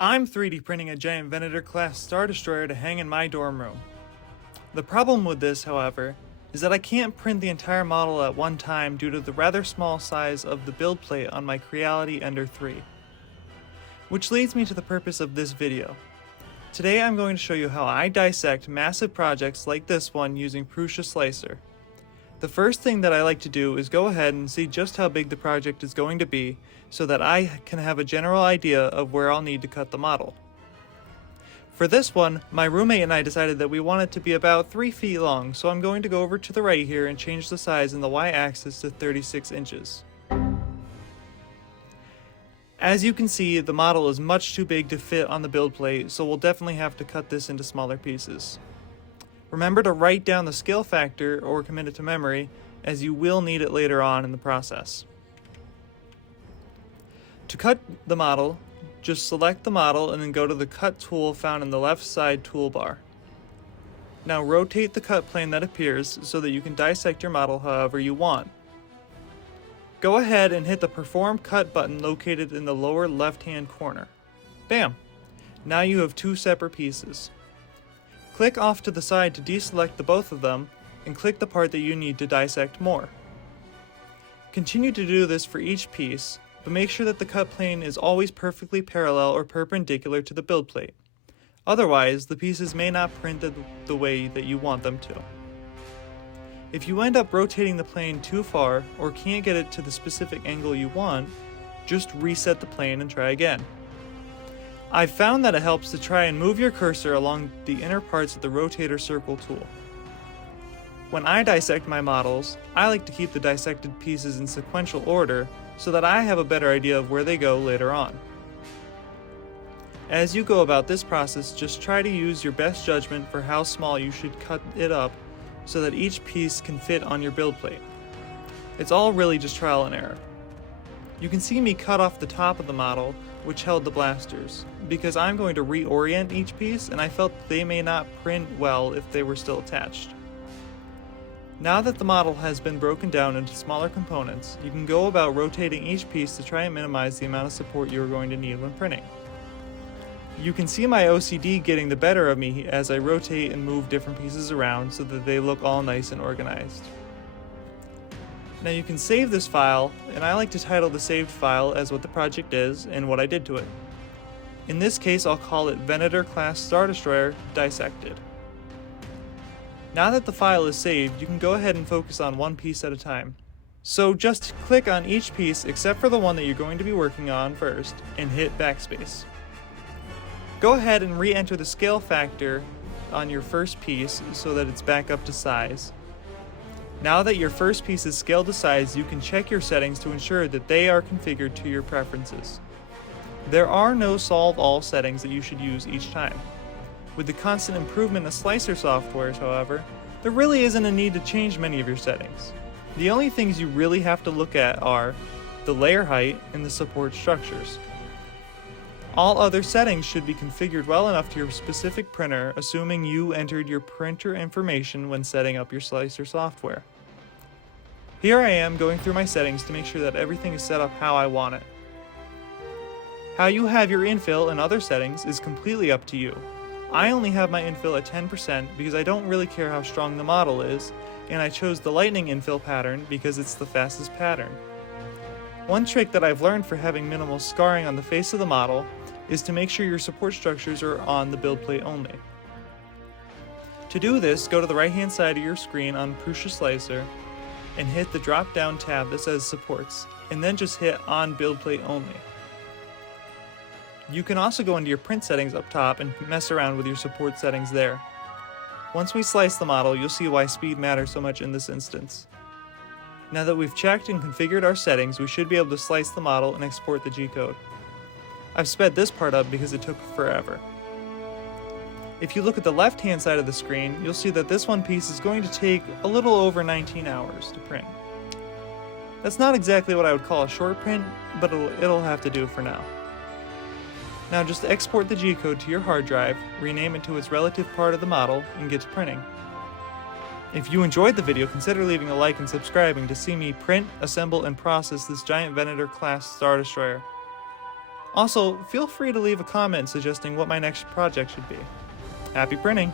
I'm 3D printing a giant Venator-class Star Destroyer to hang in my dorm room. The problem with this, however, is that I can't print the entire model at one time due to the rather small size of the build plate on my Creality Ender 3. Which leads me to the purpose of this video. Today I'm going to show you how I dissect massive projects like this one using Prusa Slicer. The first thing that I like to do is go ahead and see just how big the project is going to be so that I can have a general idea of where I'll need to cut the model. For this one, my roommate and I decided that we want it to be about 3 feet long, so I'm going to go over to the right here and change the size in the y-axis to 36 inches. As you can see, the model is much too big to fit on the build plate, so we'll definitely have to cut this into smaller pieces. Remember to write down the scale factor or commit it to memory, as you will need it later on in the process. To cut the model, just select the model and then go to the cut tool found in the left side toolbar. Now rotate the cut plane that appears so that you can dissect your model however you want. Go ahead and hit the Perform Cut button located in the lower left-hand corner. Bam! Now you have 2 separate pieces. Click off to the side to deselect the both of them, and click the part that you need to dissect more. Continue to do this for each piece, but make sure that the cut plane is always perfectly parallel or perpendicular to the build plate. Otherwise, the pieces may not print the way that you want them to. If you end up rotating the plane too far or can't get it to the specific angle you want, just reset the plane and try again. I've found that it helps to try and move your cursor along the inner parts of the rotator circle tool. When I dissect my models, I like to keep the dissected pieces in sequential order so that I have a better idea of where they go later on. As you go about this process, just try to use your best judgment for how small you should cut it up so that each piece can fit on your build plate. It's all really just trial and error. You can see me cut off the top of the model, which held the blasters, because I'm going to reorient each piece and I felt they may not print well if they were still attached. Now that the model has been broken down into smaller components, you can go about rotating each piece to try and minimize the amount of support you are going to need when printing. You can see my OCD getting the better of me as I rotate and move different pieces around so that they look all nice and organized. Now you can save this file, and I like to title the saved file as what the project is and what I did to it. In this case, I'll call it Venator-class Star Destroyer Dissected. Now that the file is saved, you can go ahead and focus on one piece at a time. So just click on each piece except for the one that you're going to be working on first, and hit backspace. Go ahead and re-enter the scale factor on your first piece so that it's back up to size. Now that your first piece is scaled to size, you can check your settings to ensure that they are configured to your preferences. There are no solve all settings that you should use each time. With the constant improvement of Slicer software, however, there really isn't a need to change many of your settings. The only things you really have to look at are the layer height and the support structures. All other settings should be configured well enough to your specific printer, assuming you entered your printer information when setting up your Slicer software. Here I am going through my settings to make sure that everything is set up how I want it. How you have your infill and other settings is completely up to you. I only have my infill at 10% because I don't really care how strong the model is, and I chose the lightning infill pattern because it's the fastest pattern. One trick that I've learned for having minimal scarring on the face of the model is to make sure your support structures are on the build plate only. To do this, go to the right hand side of your screen on Prusa Slicer and hit the drop down tab that says Supports, and then just hit On Build Plate Only. You can also go into your print settings up top and mess around with your support settings there. Once we slice the model, you'll see why speed matters so much in this instance. Now that we've checked and configured our settings, we should be able to slice the model and export the G-code. I've sped this part up because it took forever. If you look at the left hand side of the screen, you'll see that this one piece is going to take a little over 19 hours to print. That's not exactly what I would call a short print, but it'll have to do for now. Now just export the G-code to your hard drive, rename it to its relative part of the model, and get to printing. If you enjoyed the video, consider leaving a like and subscribing to see me print, assemble, and process this giant Venator-class Star Destroyer. Also, feel free to leave a comment suggesting what my next project should be. Happy printing!